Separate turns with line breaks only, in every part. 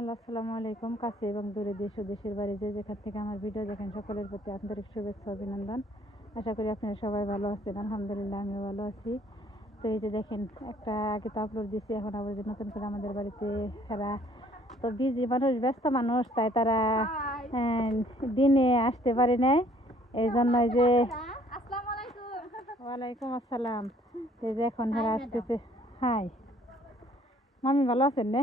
Hello আসসালামু আলাইকুম। কাছে এবং দূরে দেশ ও দেশের বাইরে যে যেখান থেকে আমার ভিডিও দেখেন সকলের প্রতি আন্তরিক শুভেচ্ছা অভিনন্দন। আশা করি আপনারা সবাই ভালো আছেন। আলহামদুলিল্লাহ আমিও ভালো আছি। তো এই যে দেখেন একটা আগে তো আপলোড দিয়েছি এখন আবার যে নতুন করে আমাদের বাড়িতে এরা তো বিজি মানুষ ব্যস্ত মানুষ তাই তারা দিনে আসতে পারে নাই। এই জন্য এই যে ওয়ালাইকুম আসসালাম। এই যে এখন হেরা আসতেছে। হাই মামি ভালো আছেন না?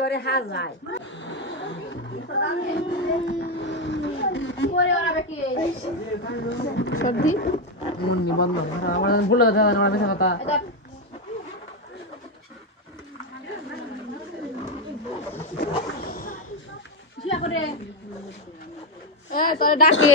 ঘরে হাত যায়
সর্দি?
মন নিবন্ধ আমার ভুল কথা আমার মিথ্যা কথা।
এ তোরে ডাকে।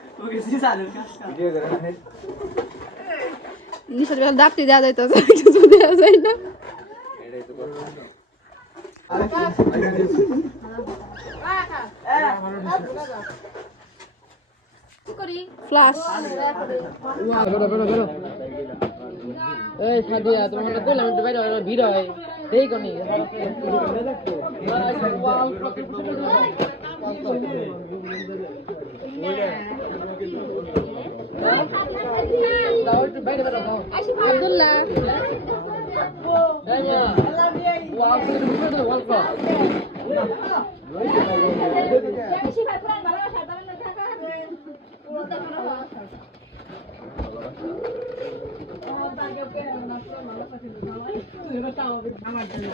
নিশার বেলা ডাকতে দেওয়া যাইতেছে কিছু দেওয়া যায় না ফ্লাশ
বেরো বেরো বেরো এই সাদিয়া তোমার মনে একটু বাইরে ভিড় হয় দেই কোনি দাও একটু বাইরে বেরো দাও
আব্দুল্লাহ
এই না ও আপনি একটু ভিড় দাও। অল্প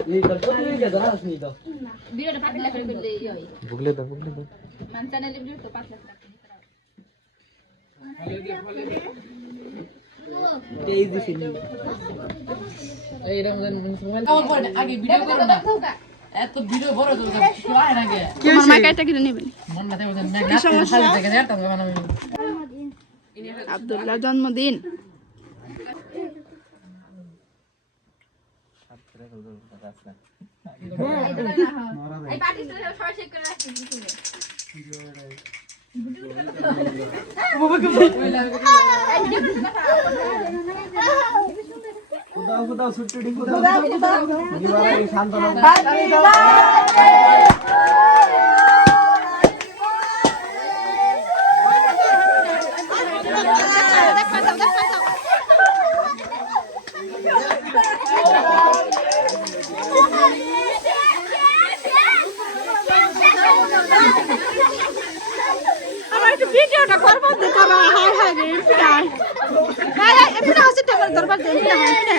এই তো প্রতিদিন জানাস নি
আব্দুল্লাহ জন্মদিন।
এই পার্টিটা সবাই চেক করে রাখছি
আমার ভিডিওটা করবার দে তারা হাই হাই রে এমপিটাই হাই হাই এমপিটা হচ্ছে তোমার দরবার দে এমপিটা হাই এমপিটা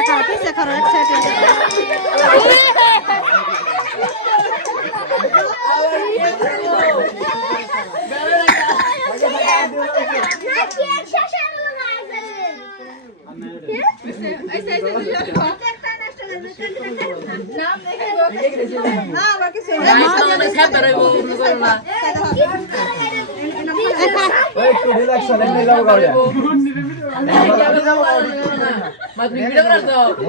খাও পিছে খাও এক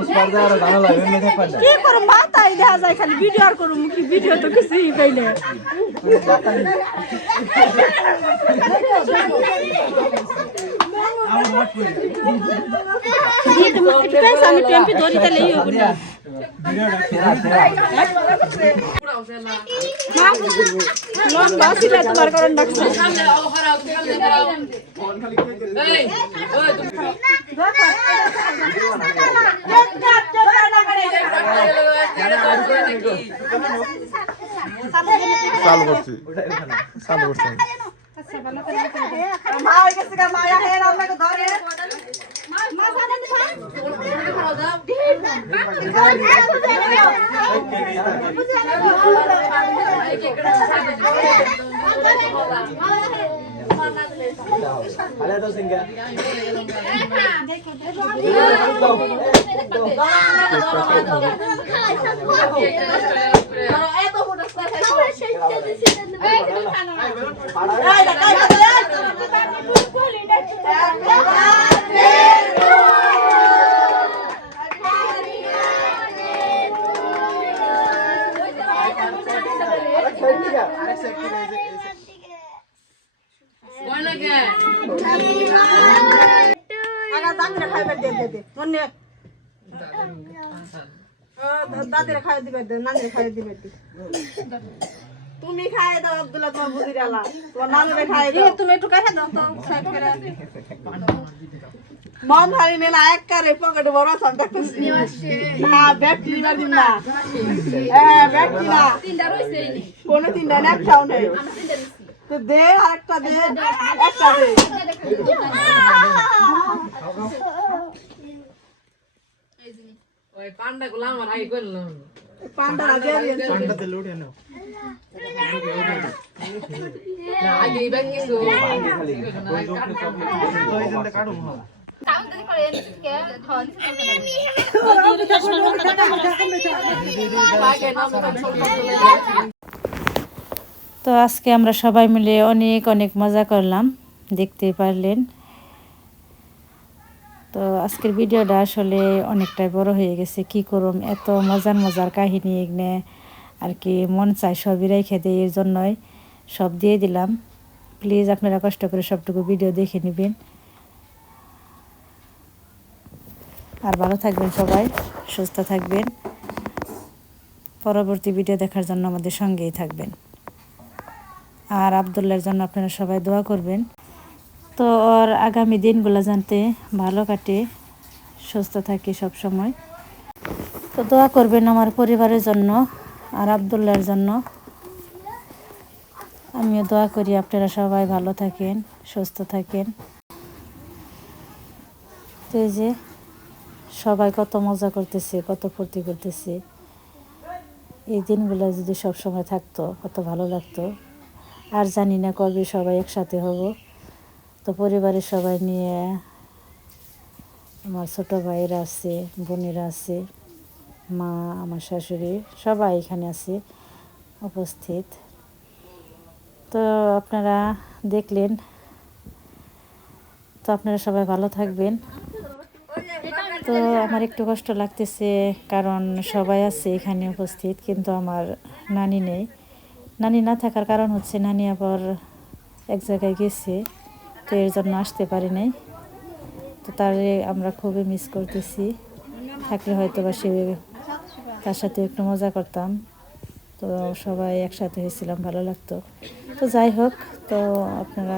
সাইডে কি করুম মাথায় দেখা যায় খালি ভিডিও আর করুম কি ভিডিও তো কিছুই পাইলে আমি টেম্পি ধরি তাহলে ইয়ে করি লম্বা সিটা তোমার
মায়া হে
আমাকে
ধরে। করছি আমি।
কয়
দিবে দে নানিরা খাই দিবে তুমি খাই দাও আব্দুল্লাহ তোমার বুঝি তোমার নানুরে খাই দাও। তুমি একটু খাই দাও তো সাইড করে মন এক কারে পকেটে বড় সব দেখতেছি। না ব্যাগ ক্লিনার দিন না। হ্যাঁ ব্যাগ কিনা।
তিনটা রয়েছে
কোনো তিনটা না একটাও নেই। তো দে আরেকটা দে একটা দে।
ওই পান্ডা গুলো আমার আগে করলাম।
তো আজকে আমরা সবাই মিলে অনেক অনেক মজা করলাম দেখতে পারলেন। তো আজকের ভিডিওটা আসলে অনেকটাই বড় হয়ে গেছে। কি করুম? এত মজার মজার কাহিনী এখানে আর কি মন চায় সবই রেখে দেয় এর জন্যই সব দিয়ে দিলাম। প্লিজ আপনারা কষ্ট করে সবটুকু ভিডিও দেখে নেবেন। আর ভালো থাকবেন সবাই, সুস্থ থাকবেন। পরবর্তী ভিডিও দেখার জন্য আমাদের সঙ্গেই থাকবেন। আর আবদুল্লার জন্য আপনারা সবাই দোয়া করবেন। তো ওর আগামী দিনগুলো জানতে ভালো কাটে, সুস্থ থাকে সব সময়। তো দোয়া করবেন আমার পরিবারের জন্য আর আবদুল্লার জন্য। আমিও দোয়া করি আপনারা সবাই ভালো থাকেন, সুস্থ থাকেন। তো এই যে সবাই কত মজা করতেছে, কত ফুর্তি করতেছে। এই দিনগুলো যদি সব সময় থাকতো, কত ভালো লাগতো। আর জানি না কবে সবাই একসাথে হব। তো পরিবারের সবাই নিয়ে আমার ছোটো ভাইয়েরা আছে, বোনেরা আছে, মা, আমার শাশুড়ি, সবাই এখানে আছে, উপস্থিত। তো আপনারা দেখলেন। তো আপনারা সবাই ভালো থাকবেন। তো আমার একটু কষ্ট লাগতেছে, কারণ সবাই আছে এখানে উপস্থিত, কিন্তু আমার নানি নেই। নানি না থাকার কারণ হচ্ছে নানি আবার এক জায়গায় গেছে। তো এর জন্য আসতে পারি নাই। তো তারে আমরা খুবই মিস করতেছি। থাকলে হয়তো বা সে তার সাথে একটু মজা করতাম। তো সবাই একসাথে হয়েছিলাম, ভালো লাগতো। তো যাই হোক, তো আপনারা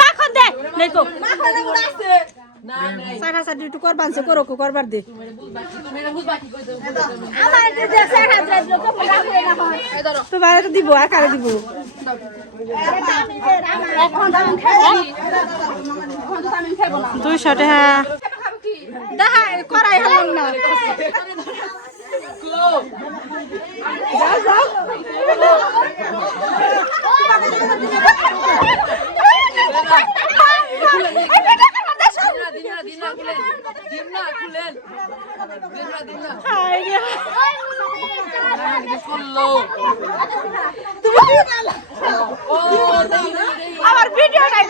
মাখন দে।
নাই
সাড়া সাড়ি একটু করবান সে করো করবার দে।
তুমি বুঝবা তুমি বুঝবা কি কইতে
তো বাইরে তো দিব আকারে দিব। দুইশো টাকা দেখা করাই হলাম না। যাও যাও
দিন না দিন না খুলেন দিন না খুলেন দিন না
আমার ভিডিও নাই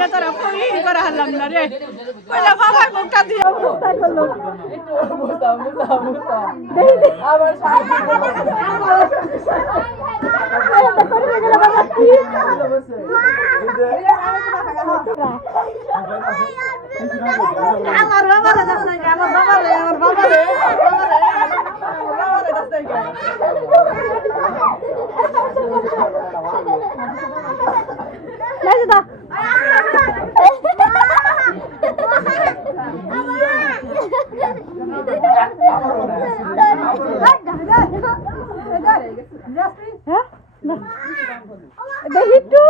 দিলি তোরা ফোন করে হারলাম রে বাবার আমার আমার বাবা রে আমার বাবা রে আমার বাবা রে দাস নাই
লেজে দাও হ্যাঁ না। দেখি একটু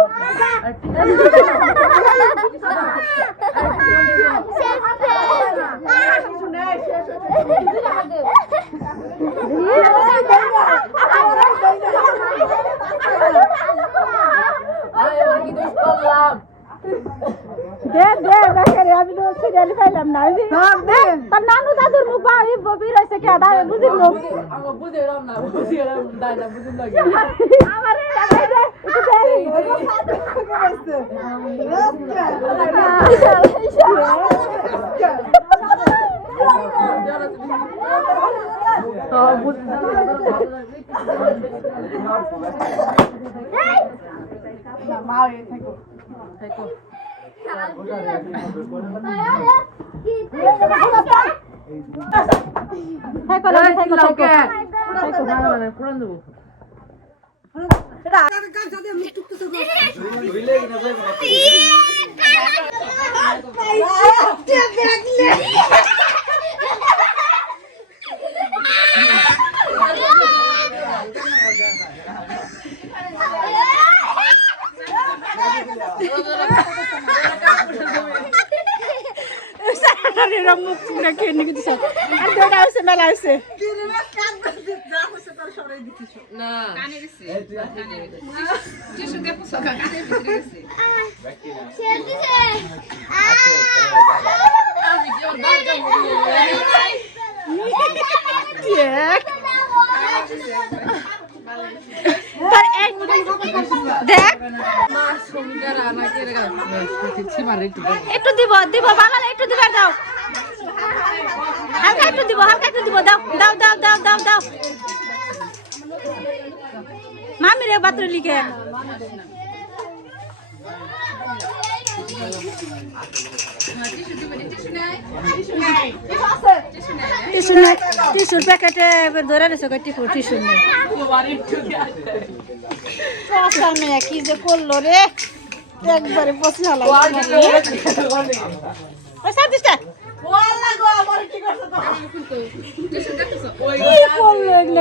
দে দে দেখে রে আমি তো সিরিয়ালি পাইলাম না ওই যে তার নানু দাদুর মুখ বাড়ি ববির হয়েছে কে আদা বুঝিল
আমার বুঝে এলাম না বুঝে এলাম দাই না বুঝে
মুখ খেয়ে নিয়ে দিছে আর দুটা হয়েছে মেলা হয়েছে
না।
গেছে।
দেখ।
একটু
দিব দিব বাঙালি একটু দিবার দাও। হালকা একটু দিব হালকা একটু দিব। দাও দাও দাও দাও দাও দাও মামি রে বাতরে লিখে টিস্যুর প্যাকেটে ধরে রেছো টিস্যু টিস্যু নেই কি যে করল রে? একবারে করল? এগুলো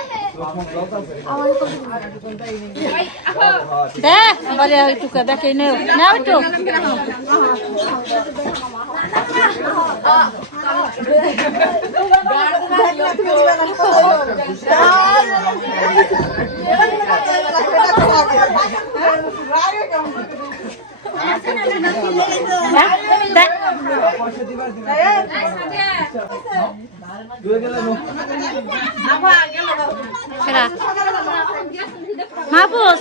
দেখ বলে একটু দেখে নেও নাও একটু রায় কেমন সেরা মাহফুজ।